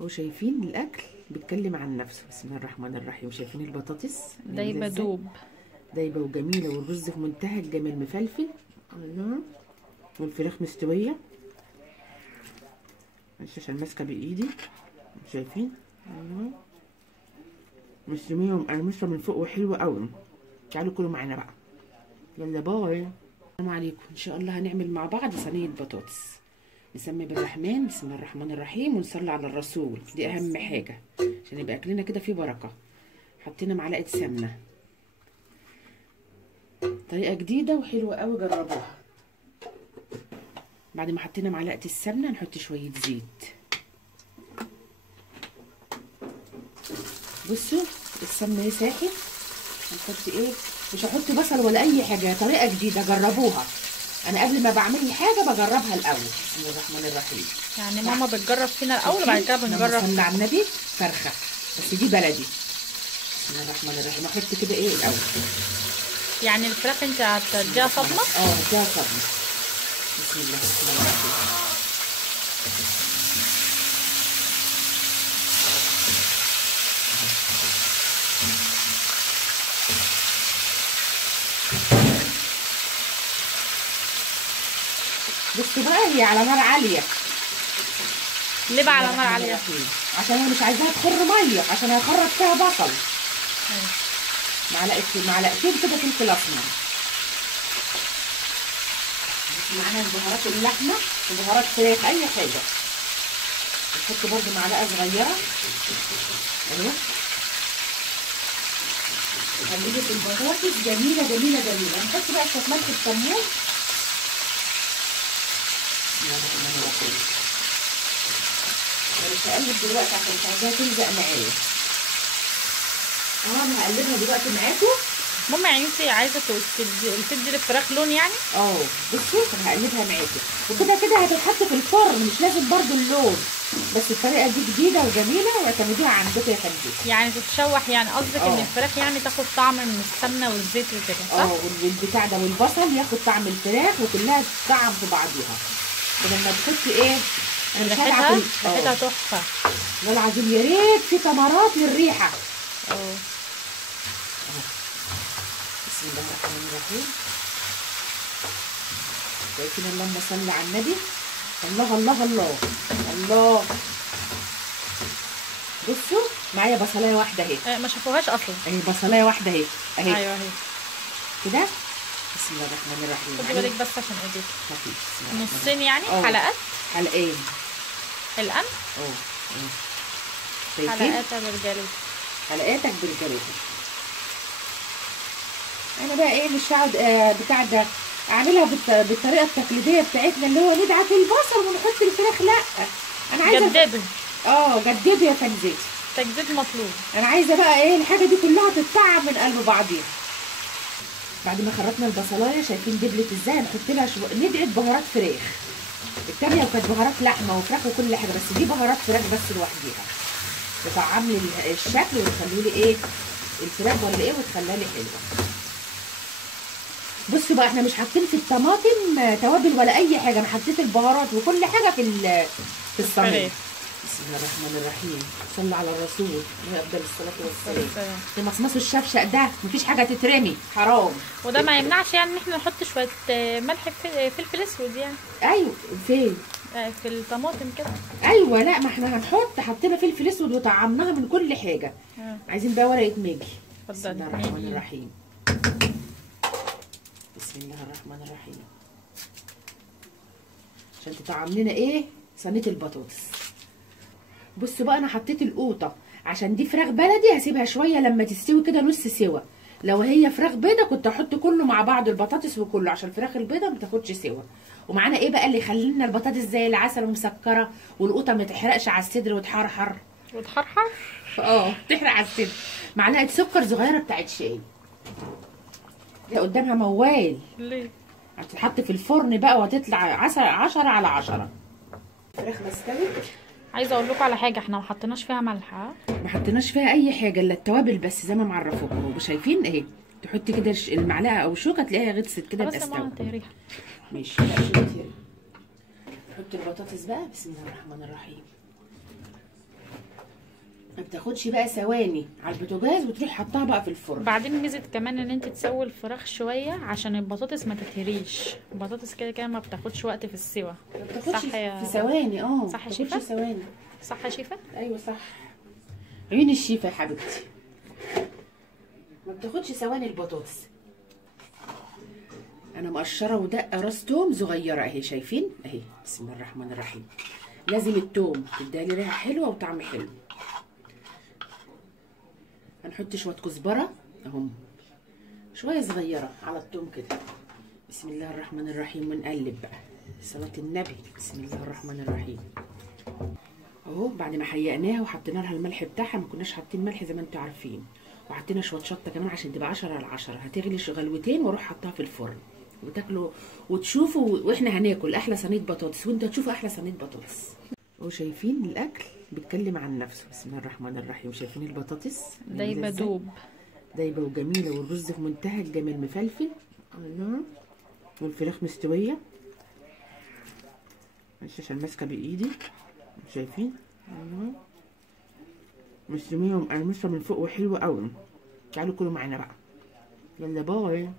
اهو شايفين الاكل بيتكلم عن نفسه. بسم الله الرحمن الرحيم. شايفين البطاطس دايبه دوب، دايبه وجميله، والرز في منتهى الجمال مفلفل، والفراخ مستويه. معلش عشان ماسكه بايدي. شايفين مستويه ومقرمشه من فوق وحلوه قوي. تعالوا كلوا معانا بقى. يلا باي. السلام عليكم. ان شاء الله هنعمل مع بعض صينيه بطاطس. نسمي بالرحمن. بسم الله الرحمن الرحيم، ونصلي على الرسول. دي اهم حاجه عشان يبقى اكلنا كده فيه بركه. حطينا معلقه سمنه، طريقه جديده وحلوه قوي، جربوها. بعد ما حطينا معلقه السمنه نحط شويه زيت. بصوا السمنه اهي ساحت. هنحط ايه؟ مش هحط بصل ولا اي حاجه، طريقه جديده جربوها. انا قبل ما بعمل حاجه بجربها الاول. بسم الله الرحمن الرحيم. يعني ماما بتجرب فينا الاول وبعد كده بنجرب. صلي على النبي. فرخه بس دي بلدي. بسم الله الرحمن الرحيم. احط كده ايه الاول؟ يعني الفراخ انت هتديها صدمه؟ هديها صدمه. بسم الله الرحمن الرحيم. بصوا بقى، هي على نار عاليه. ليه بقى على نار عاليه؟ عشان انا مش عايزاها تخر ميه، عشان هيخرج فيها بصل. معلقتين كده فلفل اسمر. معانا بهارات اللحمه وبهارات فراخ اي حاجه. نحط برده معلقه صغيره اهو. خليجة البطاطس جميله جميله جميله. نحط بقى شويه ملح الكمون. مش هقلب دلوقتي عشان مش عايزاها تلزق معايا. انا هقلبها دلوقتي معاكم. ماما يعني انت عايزه تدي للفراخ لون يعني؟ بصوا انا هقلبها معاكم، وكده كده هتتحط في الفرن، مش لازم برضو اللون، بس الطريقه دي جديده وجميله واعتمدوها عندكم يا خالتي. يعني تتشوح، يعني قصدك ان الفراخ يعني تاخد طعم من السمنه والزيت وكده، صح؟ والبتاع ده والبصل ياخد طعم الفراخ وكلها طعم في بعضيها. ولما تحطي ايه؟ انا مش هدعك. ريحتها تحفه والله العظيم. يا ريت في تمرات للريحه. بسم الله الرحمن الرحيم. شايفين؟ اللهم صل على النبي. الله الله الله الله. بصوا معايا بصلايه واحده اهي. ما شافوهاش اصلا. اهي بصلايه واحده اهي اهي. ايوه اهي كده. بسم الله الرحمن الرحيم. خدي بالك بس عشان ايديك. خفيف. نصين يعني؟ حلقات؟ حلقين. حلقان؟ حلقاتها برجلتك. حلقاتك برجلتك. انا بقى ايه، مش هقعد بتاع ده اعملها بالطريقه التقليديه بتاعتنا، اللي هو ندعك البصل ونحط الفراخ. لا انا عايزه جددوا. جددوا يا فنزتي. تجديد مطلوب. انا عايزه بقى ايه، الحاجه دي كلها تتطعم من قلب بعضيها. بعد ما خرطنا البصلايه، شايفين دبلت ازاي؟ نحط لها ندعك بهارات فراخ. التانيه وكانت بهارات لحمه وفراخ وكل حاجه، بس دي بهارات فراخ بس لوحديها. تطعم لي الشكل وتخلي لي ايه الفراخ ولا ايه، وتخليها لي حلوه. بصوا بقى، احنا مش حاطين في الطماطم توابل ولا اي حاجه. انا حطيت البهارات وكل حاجه في الصينيه. بسم الله الرحمن الرحيم. صلى على الرسول عليه افضل الصلاه والسلام. في مصمص الشفشق ده مفيش حاجه تترمي، حرام. وده ما يمنعش يعني ان احنا نحط شويه ملح فلفل اسود يعني. ايوه فين؟ في الطماطم كده. ايوه. لا ما احنا حطينا فلفل اسود وطعمناها من كل حاجه. عايزين بقى ورقه ماجي. بسم الله الرحمن الرحيم. بسم الله الرحمن الرحيم. عشان تطعم لنا ايه صينيه البطاطس. بصوا بقى، انا حطيت القوطه عشان دي فراخ بلدي، هسيبها شويه لما تستوي كده نص سوا. لو هي فراخ بيضه كنت احط كله مع بعض، البطاطس وكله، عشان الفراخ البيضه ما تاخدش سوا. ومعانا ايه بقى اللي يخلي لنا البطاطس زي العسل ومسكره، والقوطه ما تحرقش على الصدر وتحرحر. تحرق على الصدر. معلقه سكر صغيره بتاعت شاي. دي قدامها موال. ليه؟ هتتحط في الفرن بقى وهتطلع 10/10. الفراخ ما استوت. عايزه اقول لكم على حاجه، احنا ما حطيناش فيها ملح. ما حطيناش فيها اي حاجه الا التوابل بس، زي ما معرفوكم. شايفين اهي؟ تحطي كده المعلقه او الشوكه تلاقيها غطست كده بس ما تهريها. ماشي. لا نحط البطاطس بقى. بسم الله الرحمن الرحيم. ما بتاخدش بقى ثواني على البوتاجاز وتروح حطها بقى في الفرن. بعدين ميزه كمان ان انت تسوي الفراخ شويه عشان البطاطس ما تتهريش. البطاطس كده كده ما بتاخدش وقت في السوا. ما بتاخدش صح في ثواني. صح يا ما شيفا؟ بتاخدش ثواني. صح يا شيفا؟ ايوه صح. عيون الشيفه يا حبيبتي. ما بتاخدش ثواني البطاطس. انا مقشره ودقه راس توم صغيره اهي، شايفين اهي. بسم الله الرحمن الرحيم. لازم التوم تديها لي ريحه حلوه وطعم حلو. هنحط شويه كزبره اهم، شويه صغيره على التوم كده. بسم الله الرحمن الرحيم. ونقلب بقى صلاه النبي. بسم الله الرحمن الرحيم. اهو بعد ما حيقناها وحطينا لها الملح بتاعها، ما كناش حاطين ملح زي ما انتم عارفين، وحطينا شويه شطه كمان عشان تبقى 10/10. هتغلي غلوتين واروح حطها في الفرن وتاكلوا وتشوفوا، واحنا هناكل احلى صينيه بطاطس وانتوا هتشوفوا احلى صينيه بطاطس. اهو شايفين الاكل بيتكلم عن نفسه. بسم الله الرحمن الرحيم. شايفين البطاطس دايبه دوب، دايبه وجميله، والرز في منتهى الجمال مفلفل، والفراخ مستويه. معلش عشان ماسكه بايدي، شايفين مستويه ومقرمشه من فوق وحلوه قوي. تعالوا كلوا معانا بقى. يلا باي.